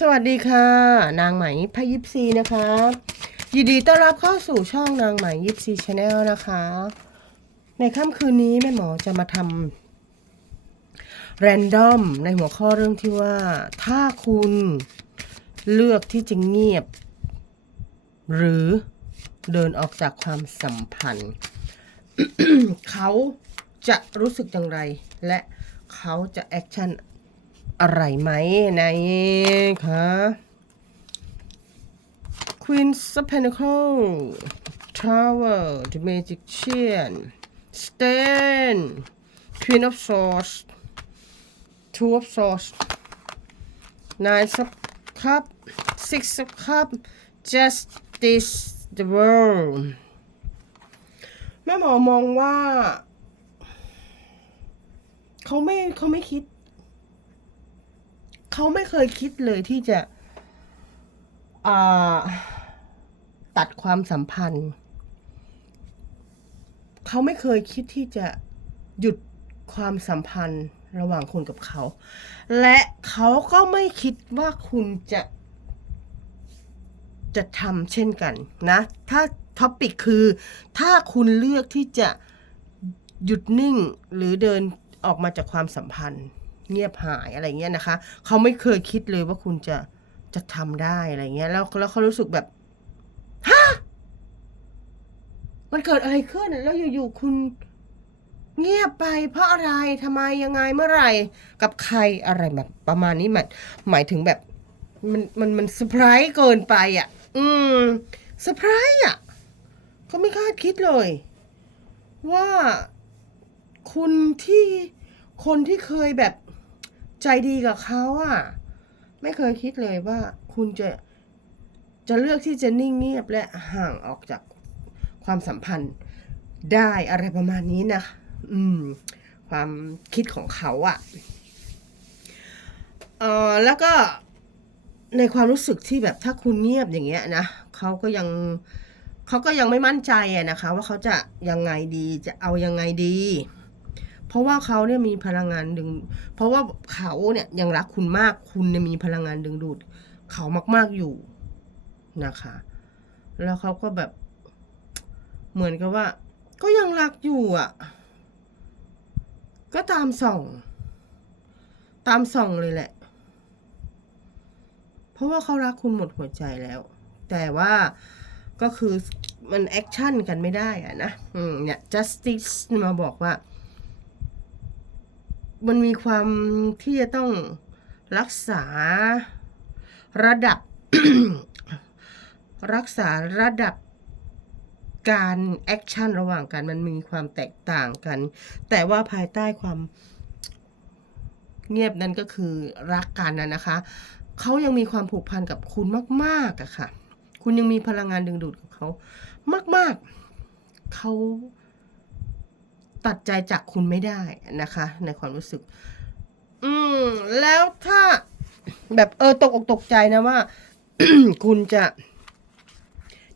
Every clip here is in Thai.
สวัสดีค่ะ นางไหมพยิปซีนะคะยินดีต้อนรับเข้าสู่ช่องนางไหมยิปซีชาแนลนะคะ ในค่ำคืนนี้แม่หมอจะมาทำแรนดอมในหัวข้อเรื่องที่ว่า ถ้าคุณเลือกที่จะเงียบ หรือเดินออกจากความสัมพันธ์ เขาจะรู้สึกอย่างไร และเขาจะแอคชั่น อะไรไหมในคะ Queen of Pentacle Tower The Magician Stand Queen of Swords Two of Swords Nine of Cups Six of Cups Justice the World แม่หมอมองว่า เขาไม่เขาไม่คิด เขาไม่เคยคิดเลยที่จะตัดความสัมพันธ์ เขาไม่เคยคิดที่จะหยุดความสัมพันธ์ระหว่างคุณกับเขา และเขาก็ไม่คิดว่าคุณจะ จะทำเช่นกันนะ ถ้าท็อปิกคือ ถ้าคุณเลือกที่จะหยุดนิ่งหรือเดินออกมาจากความสัมพันธ์ เงียบหายอะไรเงี้ยนะคะ เขาไม่เคยคิดเลยว่าคุณจะจะทำได้อะไรเงี้ย แล้วแล้วเขารู้สึกแบบฮะมันเกิดอะไรขึ้นแล้วอยู่ๆคุณเงียบไปเพราะอะไรทำไมยังไงเมื่อไหร่ กับใครอะไรแบบประมาณนี้หมายหมายถึงแบบ มันมันมันเซอร์ไพรส์เกินไปอะ อืมเซอร์ไพรส์อะเขาไม่คาดคิดเลย ว่าคุณที่คนที่เคยแบบ ใจดีกับเขาอะไม่เคยคิดเลยว่าคุณจะจะเลือกที่จะนิ่งเงียบและห่างออกจากความสัมพันธ์ได้อะไรประมาณนี้นะ อืม ความคิดของเขาอะเออแล้วก็ในความรู้สึกที่แบบถ้าคุณเงียบอย่างเงี้ยนะเขาก็ยังเขาก็ยังไม่มั่นใจอะนะคะ ว่าเขาจะยังไงดีจะเอายังไงดี เพราะว่าเขาเนี่ยมีพลังงานดึง เพราะว่าเขาเนี่ยยังรักคุณมากคุณเนี่ยมีพลังงานดึงดูด เขามากๆอยู่นะคะ แล้วเขาก็แบบเหมือนกับว่า ก็ยังรักอยู่อะ ก็ตามส่อง ตามส่องเลยแหละ เพราะว่าเขารักคุณหมดหัวใจแล้ว แต่ว่าก็คือมันแอคชั่นกันไม่ได้อะนะ อืมเนี่ย justice มาบอกว่า มันมีความที่จะต้องรักษาระดับ รักษาระดับการแอคชั่นระหว่างกันมันมีความแตกต่างกัน แต่ว่าภายใต้ความเงียบนั่นก็คือรักกันนะนะคะ เขายังมีความผูกพันกับคุณมากๆอะค่ะ คุณยังมีพลังงานดึงดูดกับเขามาก ๆเขา ตัดใจจากคุณไม่ได้นะคะ ในความรู้สึก อืม แล้วถ้าแบบเออตกอกตกใจนะว่า คุณจะ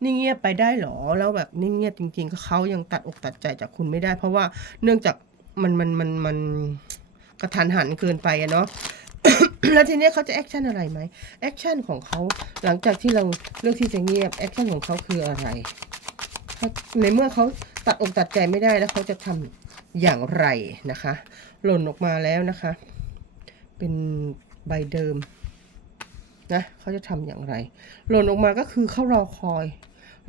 นิ่งเงียบไปได้หรอ แล้วแบบนิ่งเงียบจริงๆก็เขายังตัดอกตัดใจจากคุณไม่ได้ เพราะว่าเนื่องจากมันมันมันมันกระทันหันเกินไปอะเนาะแล้วทีนี้เขาจะแอคชั่นอะไรไหมแอคชั่นของเขาหลังจากที่เราเลือกที่จะเงียบแอคชั่นของเขาคืออะไรในเมื่อเขาตัดอกตัดใจไม่ได้แล้วเขาจะทำ อย่างไรนะคะ หล่นออกมาแล้วนะคะ เป็นใบเดิมนะเขาจะทำอย่างไร หล่นออกมาก็คือเขารอคอย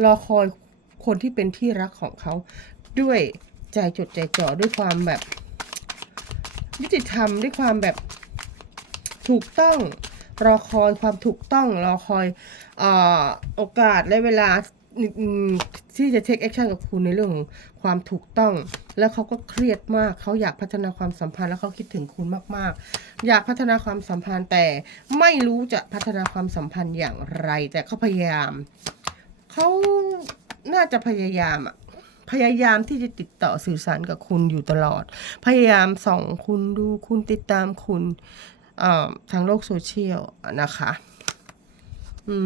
รอคอยคนที่เป็นที่รักของเขา ด้วยใจจดใจจ่อด้วยความแบบยุติธรรมด้วยความแบบถูกต้องรอคอยความถูกต้องรอคอยอโอกาสและเวลา ที่จะ take action กับคุณในเรื่องของความถูกต้อง แล้วเขาก็เครียดมาก เขาอยากพัฒนาความสัมพันธ์แล้วเขาคิดถึงคุณมาก ๆ อยากพัฒนาความสัมพันธ์แต่ไม่รู้จะพัฒนาความสัมพันธ์อย่างไร แต่เขาพยายาม เขาน่าจะพยายามอะพยายามที่จะติดต่อสื่อสารกับคุณอยู่ตลอด พยายามส่องคุณดูคุณติดตามคุณทางโลกโซเชียลนะคะ อื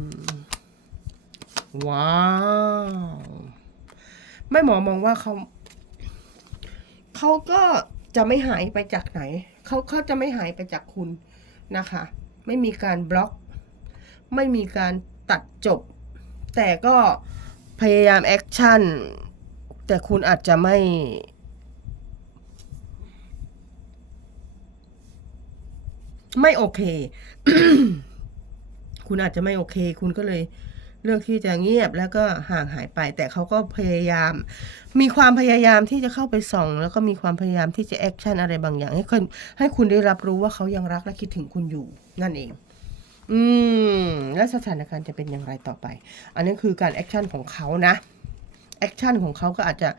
ม ว้าวแม่หมอมองว่าเขาเขาก็จะไม่หายไปจากไหนเขาเขาจะไม่หายไปจากคุณนะคะ ไม่มีการบล็อก ไม่มีการตัดจบ แต่ก็พยายามแอคชั่น แต่คุณอาจจะไม่ ไม่โอเค คุณอาจจะไม่โอเค คุณก็เลย เลือกที่จะเงียบแล้วก็ห่างหายไป แต่เขาก็พยายาม มีความพยายามที่จะเข้าไปส่อง แล้วก็มีความพยายามที่จะแอคชั่นอะไรบางอย่าง ให้คุณให้คุณได้รับรู้ว่าเขายังรักและคิดถึงคุณอยู่ นั่นเอง อืม แล้วสถานการณ์จะเป็นอย่างไรต่อไป อันนี้คือการแอคชั่นของเขานะแอคชั่นของเขาก็อาจจะ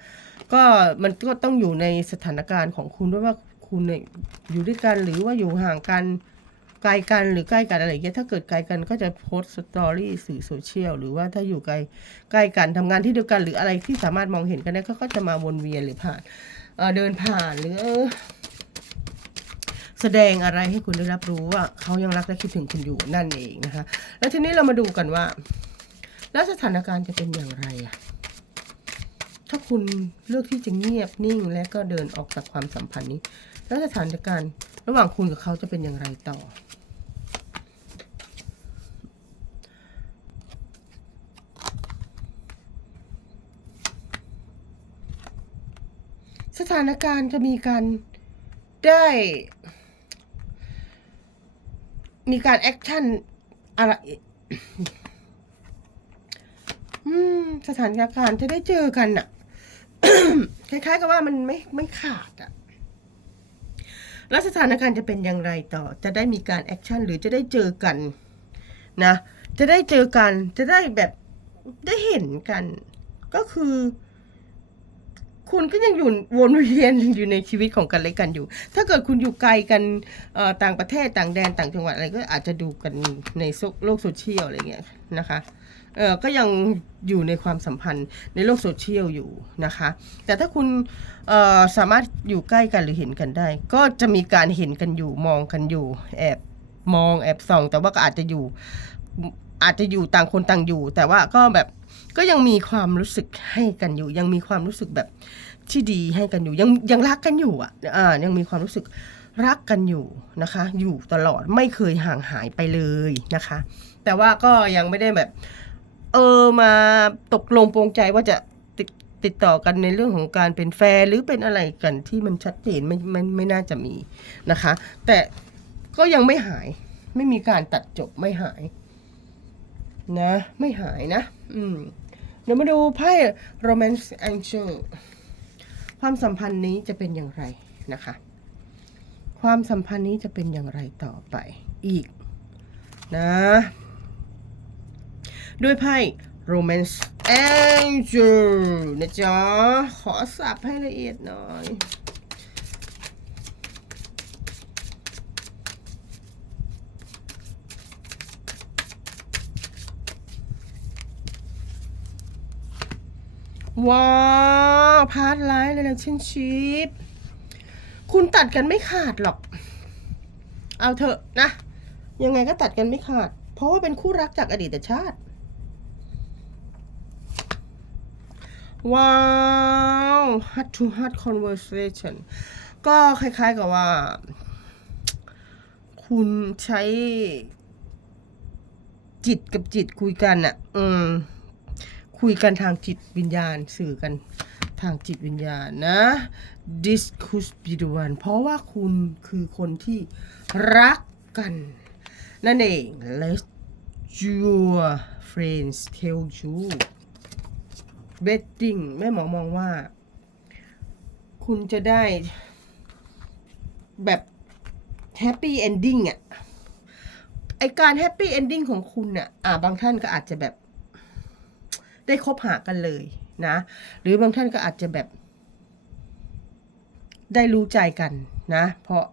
ก็มันก็ต้องอยู่ในสถานการณ์ของคุณด้วยว่าคุณอยู่ด้วยกันหรือว่าอยู่ห่างกัน ไกลกันหรือใกล้กันอะไรอย่างเงี้ยถ้าเกิดไกลกันก็จะโพสต์สตอรี่สื่อโซเชียลหรือว่าถ้าอยู่ไกลใกล้กันทำงานที่เดียวกันหรืออะไรที่สามารถมองเห็นกันได้ก็ก็จะมาวนเวียนหรือผ่านเเดินผ่านหรือเออแสดงอะไรให้คุณได้รับรู้ว่าเขายังรักและคิดถึงคุณอยู่นั่นเองนะคะ แล้วทีนี้เรามาดูกันว่า แล้วสถานการณ์จะเป็นอย่างไรอะถ้าคุณเลือกที่จะเงียบนิ่ง และก็เดินออกจากความสัมพันธ์นี้ แล้วสถานการณ์ระหว่างคุณกับเขาจะเป็นอย่างไรต่อ สถานการณ์จะมีการได้ มีการแอคชั่นอะไรสถานการณ์จะได้เจอกันอะคล้ายๆกับว่ามันไม่ไม่ขาดอะแล้วสถานการณ์จะเป็นอย่างไรต่อ จะได้มีการแอคชั่นหรือจะได้เจอกันนะ จะได้เจอกัน จะได้แบบได้เห็นกัน ก็คือ คุณก็ยังอยู่วนเวียนอยู่ในชีวิตของกันและกันอยู่ ถ้าเกิดคุณอยู่ไกลกันต่างประเทศต่างแดนต่างจังหวัดอะไรก็อาจจะดูกันในโลกโซเชียลอะไรเงี้ยนะคะเออก็ยังอยู่ในความสัมพันธ์ในโลกโซเชียลอยู่นะคะ แต่ถ้าคุณสามารถอยู่ใกล้กันหรือเห็นกันได้ ก็จะมีการเห็นกันอยู่มองกันอยู่ แอบมองแอบส่อง แต่ว่าก็อาจจะอยู่ อาจจะอยู่ต่างคนต่างอยู่ แต่ว่าก็แบบก็ยังมีความรู้สึกให้กันอยู่ ยังมีความรู้สึกแบบที่ดีให้กันอยู่ ยังยังรักกันอยู่อะอ่ายังมีความรู้สึกรักกันอยู่นะคะ อยู่ตลอดไม่เคยห่างหายไปเลยนะคะ แต่ว่าก็ยังไม่ได้แบบ เออมาตกลงปรงใจว่าจะติดติดต่อกันในเรื่องของการเป็นแฟนหรือเป็นอะไรกันที่มันชัดเจนไม่ไม่ไม่น่าจะมีนะคะ แต่ก็ยังไม่หายไม่มีการตัดจบไม่หาย นะ ไม่หายนะ อืม เดี๋ยวมาดูไพ่ romance angel ความสัมพันธ์นี้จะเป็นอย่างไรนะคะ ความสัมพันธ์นี้จะเป็นอย่างไรต่อไปอีกนะ ด้วยไพ่ romance angel นะจ๊ะ ขอสับให้ละเอียดหน่อย ว้าวพาร์ทไลท์เลยนะชินชิปคุณตัดกันไม่ขาดหรอก เอาเถอะนะ ยังไงก็ตัดกันไม่ขาด เพราะว่าเป็นคู่รักจากอดีตชาติ ว้าว heart to heart conversation ก็คล้ายๆกับว่า คุณใช้จิตกับจิตคุยกันอะอืม คุยกันทางจิตวิญญาณ สื่อกันทางจิตวิญญาณนะ this could be the one เพราะว่าคุณคือคนที่รักกัน นั่นเอง let your friends tell you betting แม่หมอมองว่า คุณจะได้แบบ happy ending อะไอการ happy ending ของคุณอะอ่าบางท่านก็อาจจะแบบ ได้คบหากันเลยนะ หรือบางท่านก็อาจจะแบบ ได้รู้ใจกันนะ เพราะ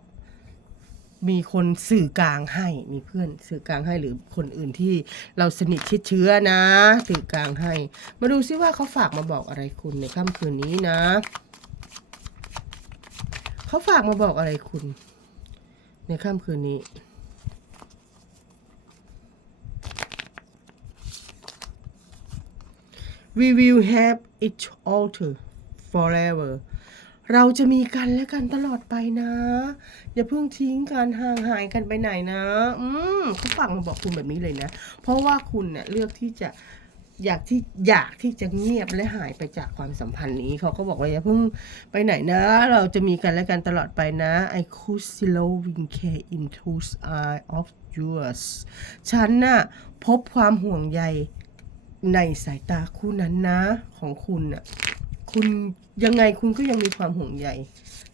มีคนสื่อกลางให้มีเพื่อนสื่อกลางให้หรือคนอื่นที่เราสนิทชิดเชื้อนะ สื่อกลางให้ มาดูซิว่าเขาฝากมาบอกอะไรคุณในค่ำคืนนี้นะเขาฝากมาบอกอะไรคุณ ในค่ำคืนนี้ we will have each alter forever เราจะมีกันและกันตลอดไปนะ อย่าเพิ่งทิ้งกันห่างหายกันไปไหนนะ อืมเขาฟังมาบอกคุณแบบนี้เลยนะ เพราะว่าคุณเนี่ยเลือกที่จะอยากที่อยากที่จะเงียบและหายไปจากความสัมพันธ์นี้ เขาก็บอกว่าอย่าเพิ่งไปไหนนะ เราจะมีกันและกันตลอดไปนะ I could slow win care into eye of yours ฉันน่ะพบความห่วงใย ในสายตาคู่นั้นนะของคุณน่ะคุณยังไงคุณก็ยังมีความห่วงใย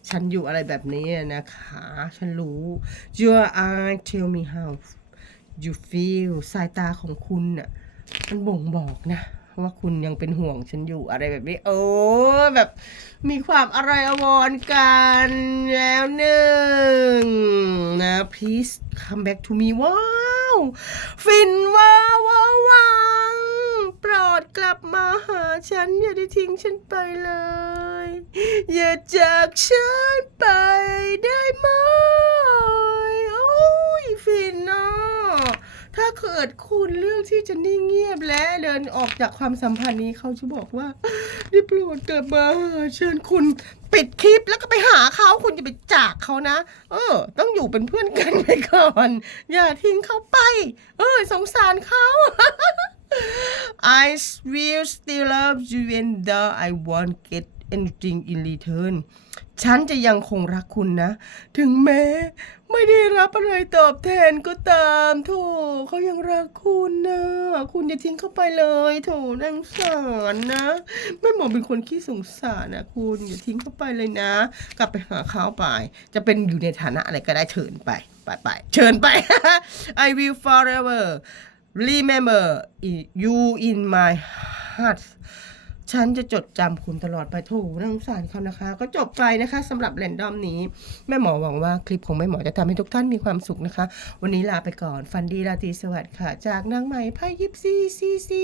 ฉันอยู่อะไรแบบนี้นะคะ ฉันรู้ Your eye tell me how you feel สายตาของคุณน่ะมันบ่งบอกนะ ว่าคุณยังเป็นห่วงฉันอยู่อะไรแบบนี้ โอ้แบบมีความอะไรอววรณ์กันแล้วหนึ่งนะ please come back to me ว้าว ฟินว้าวว้าว รดกลับมาหาฉัน อย่าได้ทิ้งฉันไปเลย อย่าจากฉันไปได้ไหมโอ้ยฟินเนาะถ้าเกิดคุณเลือกที่จะนิ่งเงียบและเดินออกจากความสัมพันธ์นี้เขาจะบอกว่าได้โปรดกลับมาหาฉันคุณปิดคลิปแล้วก็ไปหาเขาคุณจะไปจากเขานะ เออ ต้องอยู่เป็นเพื่อนกันไปก่อน อย่าทิ้งเขาไป เออ สงสารเขา I will still love you and though I won't get anything in return ฉันจะยังคงรักคุณนะ ถึงแม้ ไม่ได้รับอะไรตอบแทนก็ตามโถเขายังรักคุณนะ คุณอย่าทิ้งเขาไปเลยโถนังสารนะแม่หมอเป็นคนขี้สงสารนะคุณอย่าทิ้งเขาไปเลยนะ กลับไปหาเขาไป จะเป็นอยู่ในฐานะอะไรก็ได้เชิญไป ไปไปเชิญไป I will forever remember you in my heart ฉันจะจดจำคุณตลอดไปโถน่าสงสารเขานะคะ ก็จบไปนะคะสำหรับแรนดอมนี้ แม่หมอหวังว่าคลิปของแม่หมอจะทำให้ทุกท่านมีความสุขนะคะ วันนี้ลาไปก่อน ฟันดีราตรีสวัสดิ์ค่ะ จากนางไหมไพ่ยิปซีซีซี